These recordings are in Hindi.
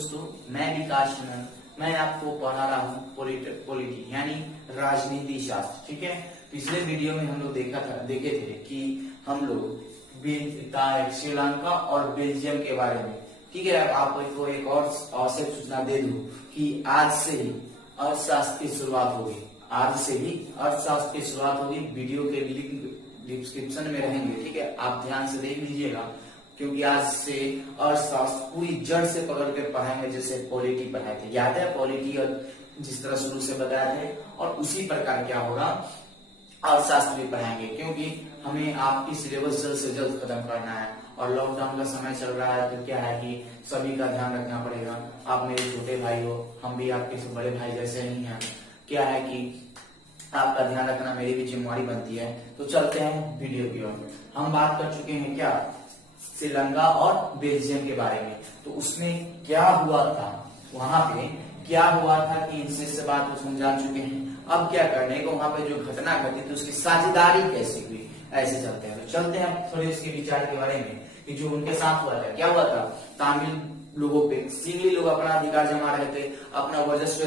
दोस्तों, मैं विकास नंदन। मैं आपको पढ़ा रहा हूँ पॉलिटी यानी राजनीति शास्त्र। ठीक है, पिछले वीडियो में हम लोग देखे थे कि हम लोग श्रीलंका और बेल्जियम के बारे में। ठीक है, आपको एक और आवश्यक सूचना दे दूं कि आज से ही अर्थशास्त्र की शुरुआत होगी। आज से ही अर्थशास्त्र की शुरुआत होगी। वीडियो के लिंक डिस्क्रिप्शन में रहेंगे। ठीक है, आप ध्यान से देख लीजिएगा, क्योंकि आज से अर्थशास्त्र पूरी जड़ से पकड़ कर पढ़ाएंगे, जैसे पॉलिटी पढ़ाए थे। याद है पॉलिटी और जिस तरह शुरू से बताया थे, और उसी प्रकार क्या होगा अर्थशास्त्र भी पढ़ाएंगे, क्योंकि हमें आपकी सिलेबस जल्द से जल्द खत्म करना है। और लॉकडाउन का समय चल रहा है, तो क्या है कि सभी का ध्यान रखना पड़ेगा। आप मेरे छोटे भाई हो, हम भी आपके से बड़े भाई जैसे ही हैं। क्या है कि आपका ध्यान रखना मेरी भी जिम्मेवारी बनती है। तो चलते हैं वीडियो की ओर। हम बात कर चुके हैं क्या श्रीलंका और बेल्जियम के बारे में। तो उसमें क्या हुआ था, वहां पे क्या हुआ था कि इनसे बात को समझा चुके हैं। अब क्या करने को, वहां पे जो घटना घटी थी उसकी साझेदारी कैसे हुई, ऐसे चलते हैं। तो चलते हैं थोड़े इसके विचार के बारे में कि जो उनके साथ हुआ था। क्या हुआ था, तमिल लोगों पे सिंगली लोग अपना अधिकार जमा रहे थे, अपना वर्चस्व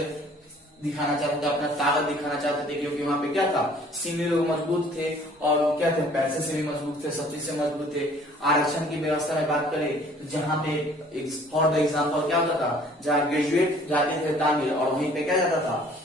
दिखाना चाहते थे, अपना ताकत दिखाना चाहते थे, क्योंकि वहां पे क्या था, सिंगली लोग मजबूत थे और क्या थे, पैसे से भी मजबूत थे, सब चीज से मजबूत थे। आरक्षण की व्यवस्था में बात करें तो जहां पे फॉर द एग्जाम्पल क्या होता था, जहाँ ग्रेजुएट जाते थे तमिल, और वहीं पे क्या जाता था,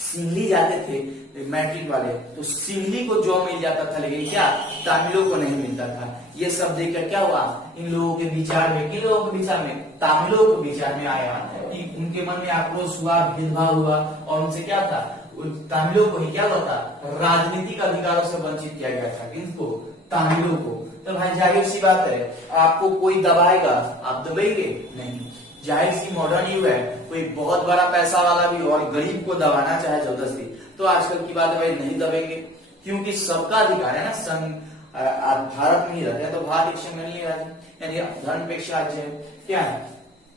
सिंगली जाते थे मैट्रिक वाले, तो सिंगली को जॉब मिल जाता था, लेकिन क्या तमिलों को नहीं मिलता था। ये सब देखकर क्या हुआ, इन लोगों के विचार में, किन लोगों के विचार में, तमिलों के विचार में आया कि उनके मन में आक्रोश हुआ, भेदभाव हुआ, और उनसे क्या था, तमिलों को ही क्या हुआ था, राजनीतिक अधिकारों से वंचित किया गया था। किनको, तमिलों को। तो भाई जाहिर सी बात है, आपको कोई दबाएगा, आप दबाएंगे नहीं। जाहिर सी मॉडर्न युग है, कोई बहुत बड़ा पैसा वाला भी और गरीब को दबाना चाहे जबरदस्ती, तो आजकल की बात है भाई नहीं दबेंगे, क्योंकि सबका अधिकार है ना। संघ भारत में ही रहते हैं, तो भारत एक संघीय राज्य यानी धर्मनिरपेक्ष राज्य है। क्या है,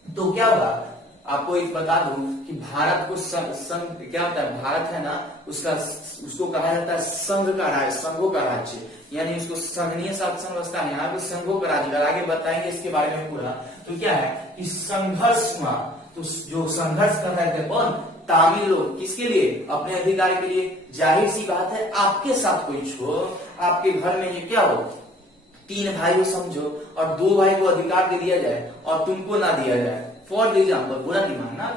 तो क्या होगा, आपको एक बता दूं कि भारत को संघ क्या होता है, भारत है ना, उसको कहा जाता है संघ का राज्य, संघों का राज्य, यानी उसको संघीय शासन व्यवस्था है, यहाँ पे संघों का राज्य। आगे बताएंगे इसके बारे में पूरा। तो क्या है कि संघर्ष हुआ, तो जो संघर्ष कर रहे थे कौन, तमिल लोग, किसके लिए, अपने अधिकार के लिए। जाहिर सी बात है, आपके साथ कोई छो, आपके घर में ये क्या हो, 3 भाई को समझो और 2 भाई को अधिकार दे दिया जाए और तुमको ना दिया जाए। फॉर एग्जाम्पल, बुरा नहीं मानना,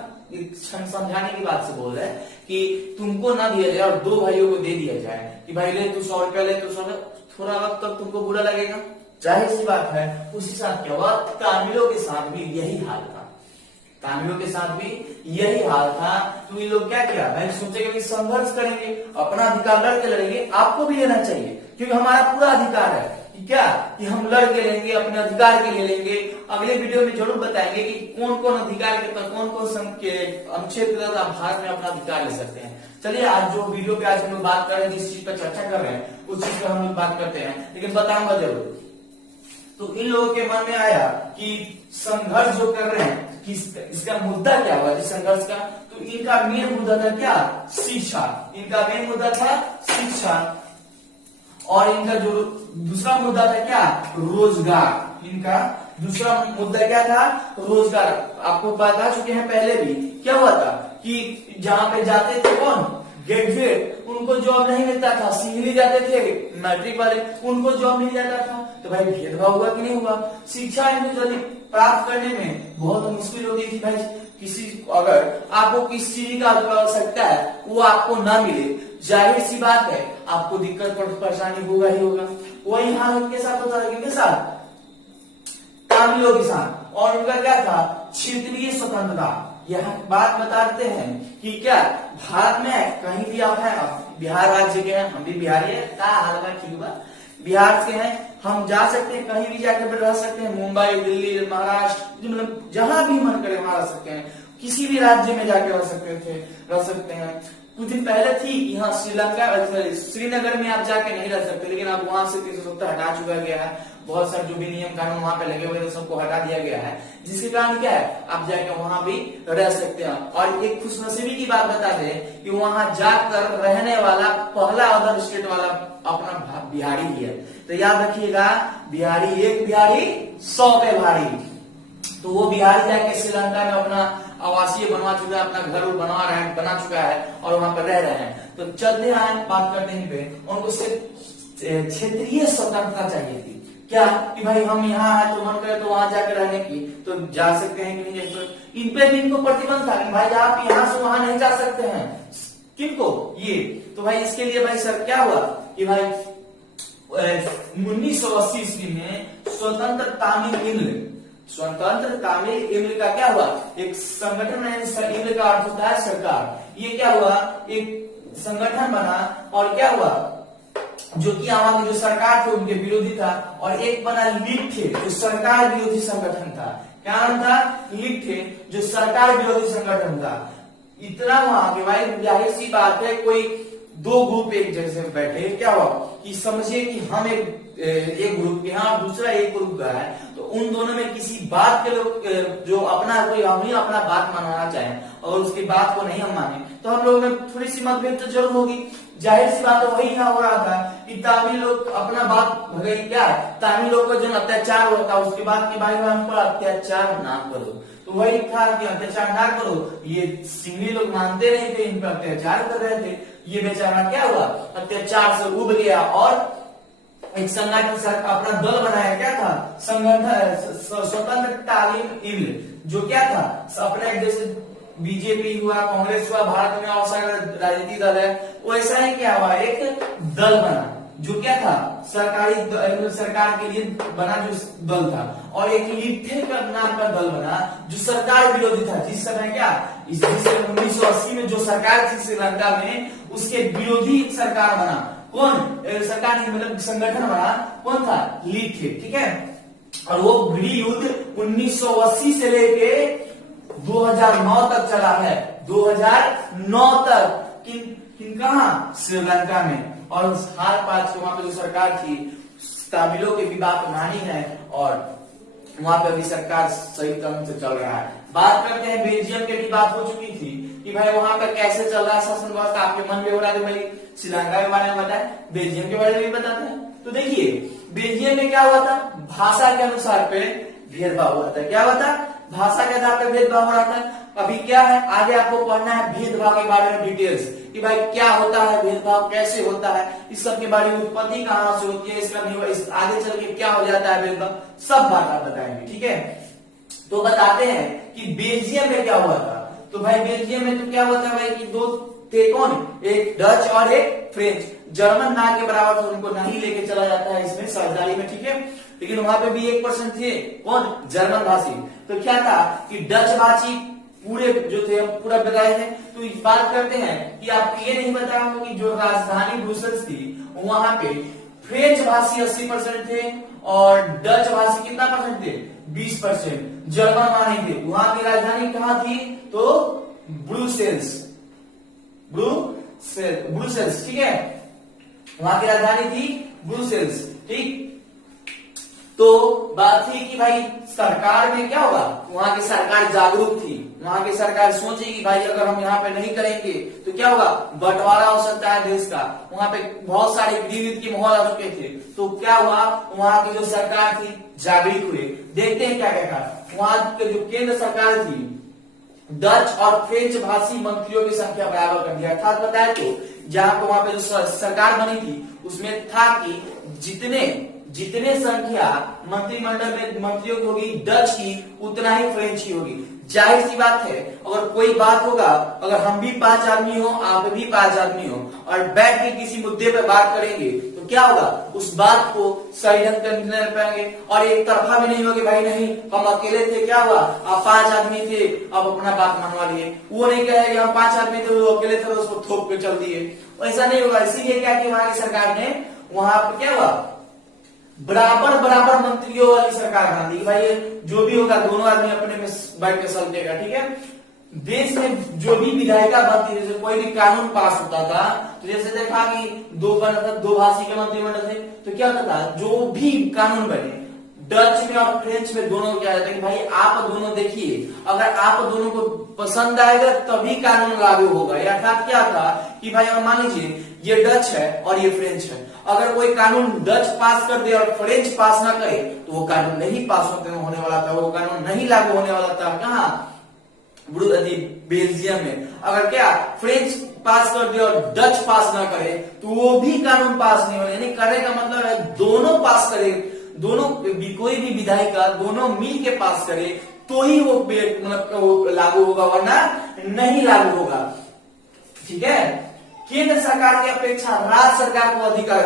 समझाने की बात से बोल रहे हैं कि तुमको ना दिया जाए और 2 भाइयों को दे दिया जाए कि भाई ले तू 100 रुपया, ले तू 100 रुपया, थोड़ा वक्त तक तुमको बुरा लगेगा, जाहिर सी बात है। उसी साथ क्या हुआ, तमिलों के साथ भी यही हाल था, तमिलों के साथ भी यही हाल था। तो ये लोग क्या किया, मैं सोचेगा कि संघर्ष करेंगे, अपना अधिकार लड़के लड़ेंगे, आपको भी लेना चाहिए, क्योंकि हमारा पूरा अधिकार है क्या, कि हम लड़के लेंगे, अपने अधिकार के लिए लेंगे। अगले वीडियो में जरूर बताएंगे कि कौन कौन अधिकार के तहत, कौन कौन संघ के अनुच्छेद के तहत आप भारत में अपना अधिकार ले सकते हैं। चलिए, आज जो वीडियो पे आज हम लोग बात कर रहे हैं, जिस चीज पर चर्चा कर रहे हैं, उस चीज पर हम लोग बात करते हैं, लेकिन बताऊंगा जरूर। तो इन लोगों के मन में आया कि संघर्ष जो कर रहे हैं, कि इसका मुद्दा क्या हुआ जिस संघर्ष का, तो इनका मेन मुद्दा था क्या, शिक्षा। इनका मेन मुद्दा था शिक्षा, और इनका जो दूसरा मुद्दा था क्या, रोजगार। इनका दूसरा मुद्दा क्या था, रोजगार। आपको बता चुके हैं पहले भी, क्या हुआ था कि जहां पे जाते थे कौन, ग्रेजुएट, उनको जॉब नहीं मिलता था। सिंगली जाते थे मैट्रिक वाले, उनको जॉब मिल जाता था। तो भाई भेदभाव हुआ कि नहीं हुआ, शिक्षा इंडिविजुअली प्राप्त करने में बहुत मुश्किल होती थी। भाई किसी, अगर आपको किसी चीज का आवश्यकता है, वो आपको ना मिले, जाहिर सी बात है आपको दिक्कत परेशानी होगा ही होगा। वही हाल उनके साथ होता था, किनके साथ, तमिलों के साथ। और उनका क्या था, क्षेत्रीय स्वतंत्रता। यह बात बताते हैं कि क्या भारत में कहीं भी आप हैं, बिहार राज्य के हैं, हम भी बिहारी है, ठीक बा, बिहार के हैं, हम जा सकते हैं, कहीं भी जाकर रह सकते हैं, मुंबई, दिल्ली, महाराष्ट्र, मतलब जहां भी मन करे वहां रह सकते हैं, किसी भी राज्य में जाके रह सकते हैं। कुछ दिन पहले थी यहाँ श्रीलंका, श्रीनगर में आप जाके नहीं रह सकते, लेकिन अब वहां से 370 हटा चुका गया है। बहुत सारे जो भी नियम कानून वहां पे लगे हुए थे, सबको हटा दिया गया है, जिसके कारण क्या है, आप जाके वहां भी रह सकते हैं। और एक खुशनसीबी की बात बता दें कि वहां जाकर रहने वाला पहला अदर स्टेट वाला अपना बिहारी ही है। तो याद रखिएगा, बिहारी एक बिहारी 100 पे भारी। तो वो बिहार जाके श्रीलंका में अपना आवासीय बनवा चुका है, अपना घर बना चुका है और वहां पर रह रहे हैं। तो चलते आए बात करते हैं पे, उनको सिर्फ क्षेत्रीय स्वतंत्रता चाहिए थी। क्या कि भाई हम यहाँ है तो मन करे तो वहां जाकर रहने की, तो जा सकते हैं कि नहीं जा सकते। इन पे भी इनको प्रतिबंध था कि भाई आप यहाँ से वहां नहीं जा सकते हैं। किनको? ये। तो भाई इसके लिए भाई सर क्या हुआ कि भाई 1980 ईस्वी में स्वतंत्र तामिल इम्ल का क्या हुआ, एक संगठन है। इम्ल का अर्थ होता है सरकार। ये क्या हुआ, एक संगठन बना और क्या हुआ, जो कि वहां की जो सरकार थे उनके विरोधी था। और एक बना लिट्ठे, जो सरकार विरोधी संगठन था। क्या नाम था? लिट्ठे, जो सरकार विरोधी संगठन था। इतना वहां के भाई जाहिर सी बात है, कोई दो ग्रुप एक जैसे बैठे, क्या हुआ कि समझिए कि हम एक ग्रुप के हैं, दूसरा एक ग्रुप का है, तो उन दोनों में किसी बात के लोग जो अपना कोई हम ही अपना बात मानना चाहें और उसकी बात को नहीं हम माने, तो हम लोगों में थोड़ी सी मतभेद तो जरूर होगी। जाहिर सी बात है, वही यहाँ हो रहा था कि तमिल लोग अपना बात भगाई। क्या है, तमिल लोग का जो अत्याचार होता है उसके बाद की भाई हम पर अत्याचार ना करो, तो वही था कि अत्याचार ना करो। ये सिंधी लोग मानते नहीं थे, इन पर अत्याचार कर रहे थे। ये बेचारा क्या हुआ, अत्याचार से उब गया और एक संगठन अपना दल बनाया। क्या था? संगठन स्वतंत्र तालीम इम्ल, जो क्या था अपने जैसे बीजेपी हुआ, कांग्रेस हुआ, भारत में और सारे राजनीतिक दल है, वैसा ही क्या हुआ, एक दल बना जो क्या था सरकार के लिए बना जो दल था। और एक लिट्ठे का नाम का दल बना जो सरकार विरोधी था। जिस समय क्या, इस 1980 में जो सरकार थी श्रीलंका में, उसके विरोधी सरकार बना। कौन? सरकार नहीं, मतलब संगठन बना। कौन था? लिट्ठे। ठीक है। और वो गृह युद्ध 1980 से लेके 2009 तक चला है। 2009 तक किन कहा? श्रीलंका में। और हार पात के वहां पे जो सरकार थी, तमिलों के भी बात मानी है और वहां पे भी सरकार सही क्रम से चल रहा है। बात करते हैं बेल्जियम की भी बात हो चुकी थी कि भाई वहां पर कैसे चल रहा है शासन व्यवस्था। आपके मन में हो रहा है भाई श्रीलंका के बारे में बताए, बेल्जियम के बारे में भी बताते हैं। तो देखिए बेल्जियम में क्या हुआ था, भाषा के अनुसार पे भेदभाव हुआ था। क्या हुआ था? भाषा के आधार पर भेदभाव हो रहा था। अभी क्या है, आगे आपको पढ़ना है भेदभाव के बारे में डिटेल्स, कि भाई क्या होता है भेदभाव, कैसे होता है, इस सब के बारे में उत्पत्ति कहां से होती है, इसका आगे चल के क्या हो जाता है भेदभाव, सब बात आप बताएंगे। ठीक है। तो बताते हैं कि बेल्जियम में क्या हुआ था। तो भाई बेल्जियम में तो क्या हुआ था भाई कि दो थे। कौन? एक डच और एक फ्रेंच। जर्मन ना के बराबर तो उनको नहीं लेके चला जाता है इसमें साझेदारी में। ठीक है। लेकिन वहां पे भी 1% थे। कौन? जर्मन भाषी। तो क्या था कि डच भाषी पूरे जो थे पूरा बताए हैं। तो इस बात करते हैं कि आपको ये नहीं बताया होगा कि जो राजधानी ब्रुसेल्स थी वहां पे फ्रेंच भाषी 80% थे और डच भाषी कितना परसेंट थे? 20%। जर्मन वहां नहीं थे। वहां की राजधानी कहाँ थी? तो ब्रुसेल्स। ब्रुसेल्स। ठीक है। वहां की राजधानी थी ब्रुसेल्स। ठीक। तो बात थी कि भाई सरकार में क्या होगा, वहां की सरकार जागरूक थी। वहां की सरकार सोची कि भाई अगर हम यहाँ पे नहीं करेंगे तो क्या होगा, बंटवारा हो सकता है देश का। वहां पे बहुत सारे गृह के माहौल आ चुके थे। तो क्या हुआ, वहां की जो सरकार थी जागरूक हुए। देखते हैं क्या क्या कहा। वहां की जो केंद्र सरकार थी डच और फ्रेंच भाषी मंत्रियों की संख्या बराबर कर दिया। अर्थात बताए तो जहां पर वहां पे जो सरकार बनी थी उसमें था कि जितने संख्या मंत्रिमंडल में मंत्रियों की होगी डच की, उतना ही फ्रेंच की होगी। जाहिर सी बात है, अगर कोई बात होगा, अगर हम भी 5 आदमी हो, आप भी 5 आदमी हो और बैठ के किसी मुद्दे पे बात करेंगे तो क्या होगा, उस बात को सही ढंग से नहीं कर पाएंगे। और एक तरफा भी नहीं होगी, भाई नहीं हम अकेले थे, क्या हुआ आप 5 आदमी थे, अब अपना बात मनवा लिए। वो नहीं कहेगा हम 5 आदमी थे, वो अकेले थे, उसको थोप के चल दिए। ऐसा नहीं होगा। इसीलिए क्या कि वहां की सरकार ने वहां पर क्या हुआ, बराबर मंत्रियों वाली सरकार बना दी। भाई जो भी होगा दोनों आदमी अपने में बैठ के सलटेगा। ठीक है। देश में जो भी विधायिका बनती है, जैसे कोई भी कानून पास होता था, तो जैसे देखा कि दो भाषी के मंत्रिमंडल थे, तो क्या होता था, जो भी कानून बने डच में और फ्रेंच में दोनों क्या रहता है कि भाई आप दोनों देखिए, अगर आप दोनों को पसंद आएगा तभी कानून लागू होगा। अर्थात क्या था कि भाई मान लीजिए ये डच है और ये फ्रेंच है, अगर कोई कानून डच पास कर दे और फ्रेंच पास ना करे तो वो कानून नहीं पास होने वाला था, वो कानून नहीं लागू होने वाला था। कहाँ? बेल्जियम में। अगर क्या फ्रेंच पास कर दे और डच पास ना करे तो वो भी कानून पास नहीं होने, यानी करने का मतलब है दोनों पास करे, दोनों कोई भी विधायिका दोनों मिल के पास करे तो ही वो मतलब लागू होगा, वरना नहीं लागू होगा। ठीक है। केंद्र सरकार की अपेक्षा राज्य सरकार को अधिकार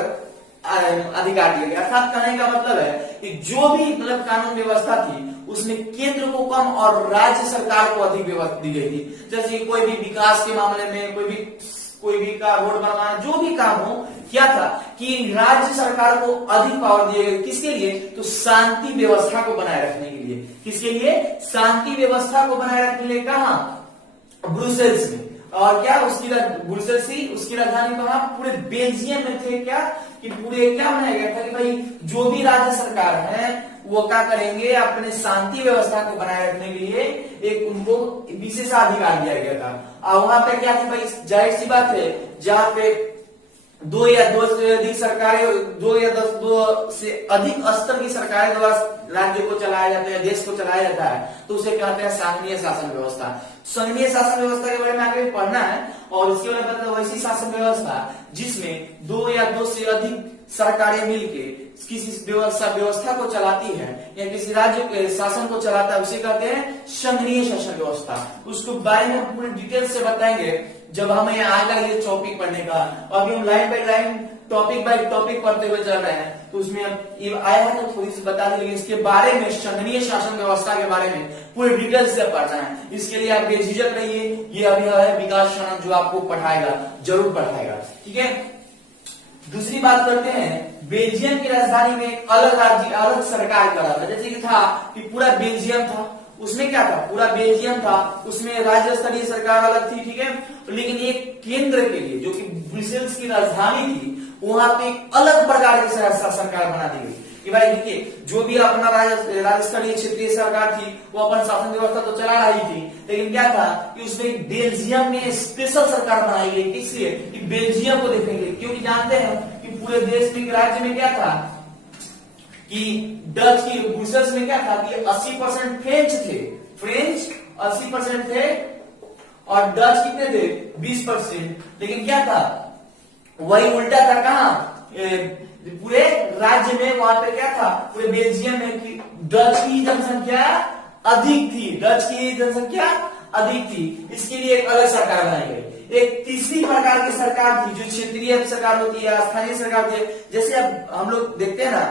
दिया गया, अर्थात कहने का मतलब है कि जो भी मतलब कानून व्यवस्था थी उसमें केंद्र को कम और राज्य सरकार को अधिक व्यवस्था दी गई थी। जैसे कोई भी विकास के मामले में, कोई भी का रोड बनवाना, जो भी काम हो, क्या था कि राज्य सरकार को अधिक पावर दिए गए। किसके लिए? तो शांति व्यवस्था को बनाए रखने के लिए। किसके लिए? शांति व्यवस्था को बनाए रखने के लिए। कहा? ब्रुसेल्स में। और क्या उसकी ब्रुसेल्स थी, उसकी राजधानी कहा? पूरे बेल्जियम में थे। क्या कि पूरे क्या बनाया गया था कि भाई जो भी राज्य सरकार है वो क्या करेंगे, अपने शांति व्यवस्था को बनाए रखने के लिए एक उनको विशेषाधिकार दिया गया था। और वहां पे क्या थी भाई, जाहिर सी बात है, जहां पे दो या दो से अधिक सरकारें, दो से अधिक स्तर की सरकारें द्वारा राज्य को चलाया जाता है, देश को चलाया जाता है, तो उसे कहते हैं संघीय शासन व्यवस्था। संघीय शासन व्यवस्था के बारे में आगे पढ़ना है। और इसके बारे में मतलब वैसी शासन व्यवस्था जिसमें दो या दो से अधिक सरकारें मिलके किसी व्यवस्था को चलाती है या किसी राज्य के शासन को चलाता है, उसे कहते हैं संघीय शासन व्यवस्था। उसको बारे में पूरी डिटेल से बताएंगे जब हमें आएगा ये टॉपिक पढ़ने का। अभी हम line by line, topic by topic पढ़ते हुए चल रहे हैं, तो उसमें अब आया है तो थोड़ी सी बता देंगे इसके बारे में, संघीय शासन व्यवस्था के बारे में पूरी डिटेल से पढ़ना है। इसके लिए आप बेझिझक रहिए, ये अभी है विकास शरण जो आपको पढ़ाएगा, जरूर पढ़ाएगा। ठीक है। दूसरी बात करते हैं, बेल्जियम की राजधानी में एक अलग राज्य, अलग सरकार करा था। जैसे कि था कि पूरा बेल्जियम था, उसमें क्या था, पूरा बेल्जियम था, उसमें राज्य स्तरीय सरकार अलग थी। ठीक है। लेकिन एक केंद्र के लिए जो कि ब्रुसेल्स की राजधानी थी, वहां पे एक अलग प्रकार की सरकार बना दी गई कि भाई देखिए, जो भी अपना राज्य स्तरीय क्षेत्रीय सरकार थी वो अपन शासन व्यवस्था तो चला रही थी, लेकिन क्या था कि उसमें बेल्जियम में स्पेशल सरकार बनाई गई। इसलिए कि बेल्जियम को देखेंगे, क्योंकि जानते हैं कि पूरे देश में, राज्य में क्या था कि डच की ब्रुसेल्स में क्या था कि 80% फ्रेंच थे, फ्रेंच 80% थे और डच कितने थे, 20%। लेकिन क्या था, वही उल्टा था। कहा? पूरे राज्य में, वहां पे क्या था, पूरे बेल्जियम में कि डच की जनसंख्या अधिक थी, डच की जनसंख्या अधिक थी, इसके लिए एक अलग सरकार बनाई गई। एक तीसरी प्रकार की सरकार थी जो क्षेत्रीय सरकार होती है, स्थानीय सरकार होती है। जैसे अब हम लोग देखते हैं ना,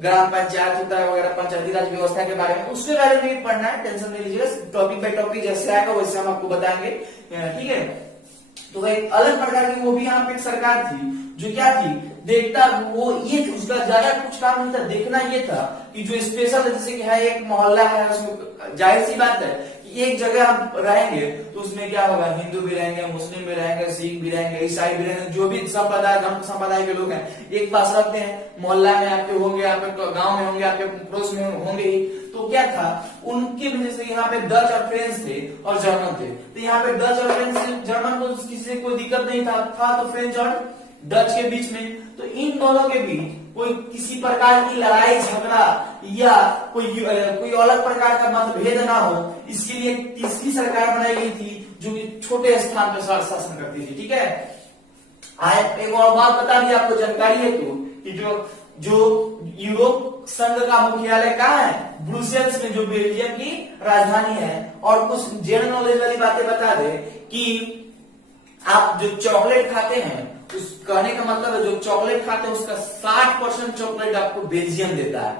ग्राम पंचायत होता है वगैरह, पंचायती राज व्यवस्था के बारे में, उसके बारे में पढ़ना है, टेंशन नहीं लीजिएगा, टॉपिक बाय टॉपिक जैसे आएगा वैसे हम आपको बताएंगे। ठीक है। तो एक अलग प्रकार की वो भी यहाँ पे एक सरकार थी जो क्या थी, देखता वो ये उसका ज्यादा कुछ काम नहीं था, देखना ये था कि जो स्पेशल, जैसे कि है एक मोहल्ला है, उसमें जाहिर सी बात है कि एक जगह हम रहेंगे तो उसमें क्या होगा, हिंदू भी रहेंगे, मुस्लिम भी रहेंगे, सिख भी रहेंगे, ईसाई भी रहेंगे, जो भी संप्रदाय, धर्म संप्रदाय के लोग हैं एक पास रखते हैं। मोहल्ला में आपके होंगे, आपके गाँव में होंगे, आपके पड़ोस में होंगे ही। तो क्या था, उनके वजह से यहाँ पे डच और फ्रेंच थे और जर्मन थे, तो यहाँ पे डच और फ्रेंच, जर्मन को किसी से कोई दिक्कत नहीं था तो फ्रेंच और डच के बीच में, तो इन दोनों के बीच कोई किसी प्रकार की लड़ाई झगड़ा या कोई अलग प्रकार का मतभेद ना हो, इसके लिए तीसरी सरकार बनाई गई थी जो कि छोटे स्थान पर शासन करती थी। ठीक है। एक और बात बता दी आपको, जानकारी है तो कि जो यूरोप संघ का मुख्यालय कहाँ है, ब्रुसेल्स में, जो बेल्जियम की राजधानी है। और कुछ जनरल नॉलेज वाली बातें बता दे कि आप जो चॉकलेट खाते हैं, उस कहने का मतलब है जो चॉकलेट खाते हैं उसका 60% चॉकलेट आपको बेल्जियम देता है।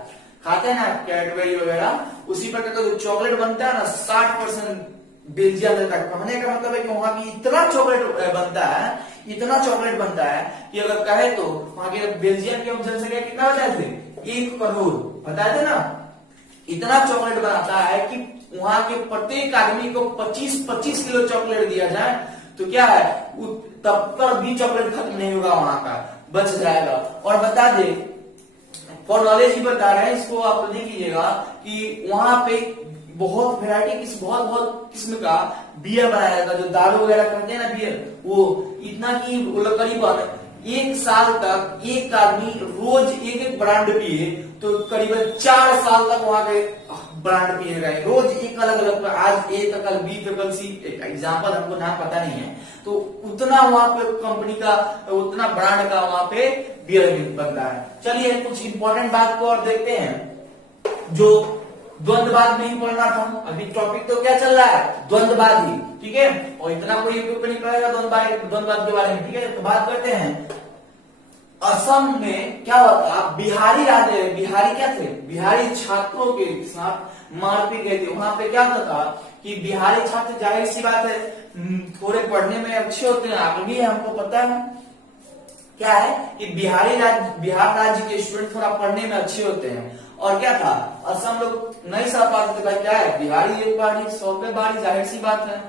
खाते हैं ना कैडबरी वगैरह, उसी प्रकार का जो चॉकलेट बनता है ना 60% बेल्जियम देता है। कहने का मतलब है कि वहां की इतना चॉकलेट बनता है, इतना चॉकलेट बनता है कि अगर कहे तो वहां के बेल्जियम की जनसंख्या कितना बताए थे, 1 करोड़ बताए थे ना। इतना चॉकलेट बनाता है कि वहां के प्रत्येक आदमी को 25-25 किलो चॉकलेट दिया जाए तो क्या है, तब तक भी चॉकलेट खत्म नहीं होगा, वहां का बच जाएगा। और बता दे, फॉर नॉलेज ही बता रहे हैं, इसको आप नहीं कीजिएगा कि वहां पे बहुत वेराइटी, बहुत किस्म का बियर बनाया जाता है, जो दारू वगैरह करते हैं ना बियर, वो इतना की करीबन एक साल तक एक आदमी रोज एक एक ब्रांड पिए तो करीबन 4 साल तक वहां पे ब्रांड पिएगा, रोज एक अलग अलग, आज ए तो कल बी तो कल सी, एग्जाम्पल हमको नाम पता नहीं है, तो उतना वहां पे कंपनी का उतना ब्रांड का वहां पे बियर बनता है। चलिए कुछ इंपॉर्टेंट बात को और देखते हैं, जो द्वंद्ववाद नहीं पढ़ना था, अभी टॉपिक तो क्या चल रहा है, द्वंद्ववाद ही, ठीक है, और इतना कोई यूट्यूब पे नहीं पढ़ेगा द्वंद्ववाद के बारे में, ठीक है। तो बात करते हैं असम में क्या हुआ था, बिहारी क्या थे, बिहारी छात्रों के साथ मारपीट गई थी। वहां पे क्या होता था कि बिहारी छात्र, जाहिर सी बात है, थोड़े पढ़ने में अच्छे होते हैं, आप भी हमको पता है क्या है कि बिहार राज्य के स्टूडेंट थोड़ा पढ़ने में अच्छे होते हैं, और क्या था, असम लोग नहीं सह पाते थे, भाई क्या है, बिहारी एक बारी 100 पे बारी, जाहिर सी बात है।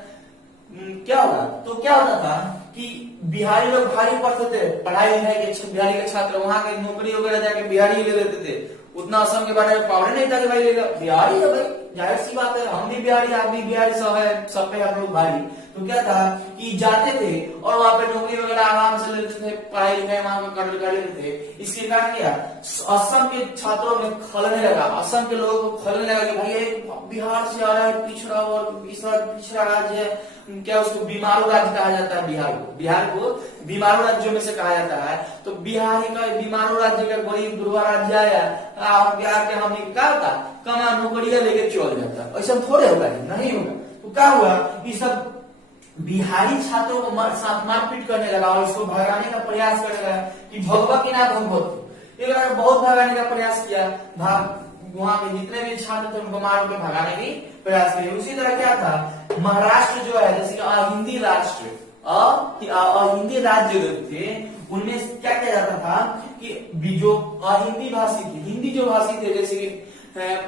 क्या होगा, तो क्या होता था कि बिहारी लोग भारी पढ़ते थे, पढ़ाई लिखाई के बिहारी के छात्र वहां के नौकरी वगैरह जाके बिहारी ले लेते थे, उतना असम के बारे में पावड़े नहीं था कि भाई लेगा बिहारी है, भाई जाहिर सी बात है, हम भी बिहारी, आप भी बिहारी, सब है, सब पे हम लोग भारी। तो क्या था कि जाते थे और वहां पे नौकरी वगैरह आराम से लेते थे, पढ़ाई लिखाई वहां पर कर लेते थे। इसके कारण क्या, असम के छात्रों में खलने लगा, असम के लोगों को खलने लगा कि भाई बिहार से आ रहा है, पिछड़ा और पिछड़ा राज्य है, क्या उसको बीमारू राज्य कहा जाता है, बिहार को बीमारू राज्यों में से कहा जाता है। तो बिहार का बीमारू राज्य का गरीब दुर्गा राज्य आया, बिहार के हमने क्या होता, कमा नौकरियां लेके चल जाता, ऐसा थोड़े होगा, नहीं होगा। तो क्या हुआ, ये सब बिहारी छात्रों को साथ मारपीट करने लगा और उसको भगाने का प्रयास करने लगा कि भगवा की ना भगवत, एक बहुत भगाने का प्रयास किया, वहां पे जितने भी छात्र थे उनको मार के भगाने की प्रयास किया। उसी तरह क्या था, महाराष्ट्र जो है, जैसे कि अहिंदी राष्ट्र, अहिंदी राज्य थे, उनमें क्या किया जाता था कि जो अहिंदी भाषी थे, हिंदी जो भाषी थे, जैसे कि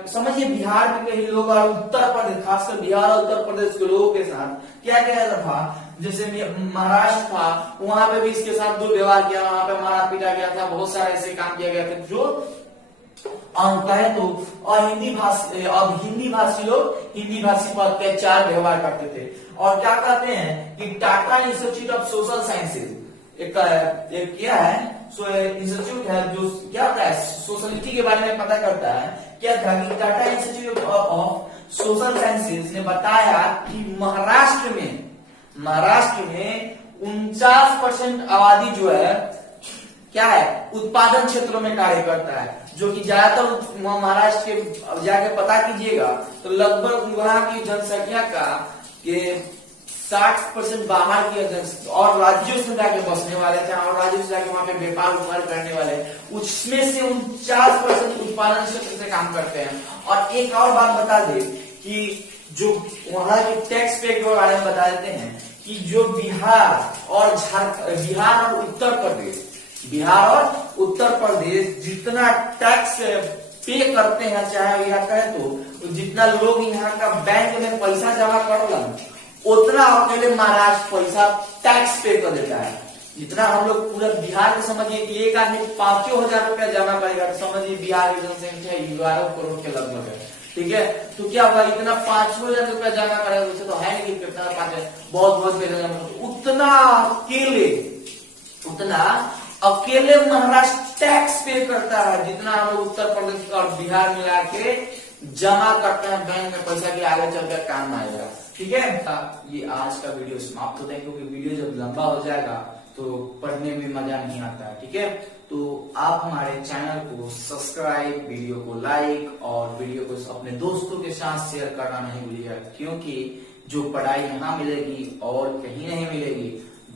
समझिए बिहार में कई लोग और उत्तर प्रदेश, खासकर बिहार और उत्तर प्रदेश के लोगों के साथ क्या किया जाता था, जैसे महाराष्ट्र था, वहां पे भी इसके साथ दुर्व्यवहार किया, वहां पे मारा पीटा गया था, बहुत सारे ऐसे काम किया गया था, जो कहे तो अब हिंदी भाषी लोग हिंदी भाषी पर अत्याचार व्यवहार करते थे। और क्या कहते हैं कि Tata institute of social sciences एक क्या है, इंस्टीट्यूट है जो क्या होता है, सोशलिटी के बारे में पता करता है। क्या था कि Tata institute of social sciences ने बताया कि महाराष्ट्र में 49% आबादी जो है क्या है, उत्पादन क्षेत्रों में कार्य करता है, जो कि ज्यादातर महाराष्ट्र के जाके पता कीजिएगा तो लगभग वहां की जनसंख्या का 60% बाहर की और राज्यों से जाके बसने वाले थे, और राज्यों से जाके वहां पे व्यापार करने वाले, उसमें से 49% उत्पादन क्षेत्र से काम करते हैं। और एक और बात बता दे कि जो वहां के टैक्स पे के बारे में बता देते हैं कि जो बिहार और उत्तर प्रदेश जितना टैक्स पे करते हैं, चाहे यह कहे तो जितना लोग यहाँ का बैंक में पैसा जमा करेगा, उतना अकेले महाराष्ट्र पैसा टैक्स पे कर देता है। जितना हम लोग पूरा बिहार को समझिए कि एक आदमी 5,000 रुपया जमा करेगा, तो समझिए बिहार की जनसंख्या 11 करोड़ के लगभग है, ठीक है। तो क्या होगा, इतना 5,000 रुपया जमा करेगा, उसे तो है नहीं कि कितना बहुत उतना अकेले महाराष्ट्र टैक्स पे करता है, जितना हम लोग उत्तर प्रदेश और बिहार मिला के जमा करते हैं बैंक में पैसा, के आगे चलकर काम आएगा, ठीक है। ये आज का वीडियो समाप्त होता है, क्योंकि वीडियो जब लंबा हो जाएगा तो पढ़ने में मजा नहीं आता है, ठीक है। तो आप हमारे चैनल को सब्सक्राइब, वीडियो को लाइक और वीडियो को अपने दोस्तों के साथ शेयर करना नहीं भूलिएगा, क्योंकि जो पढ़ाई यहाँ मिलेगी और कहीं नहीं मिलेगी।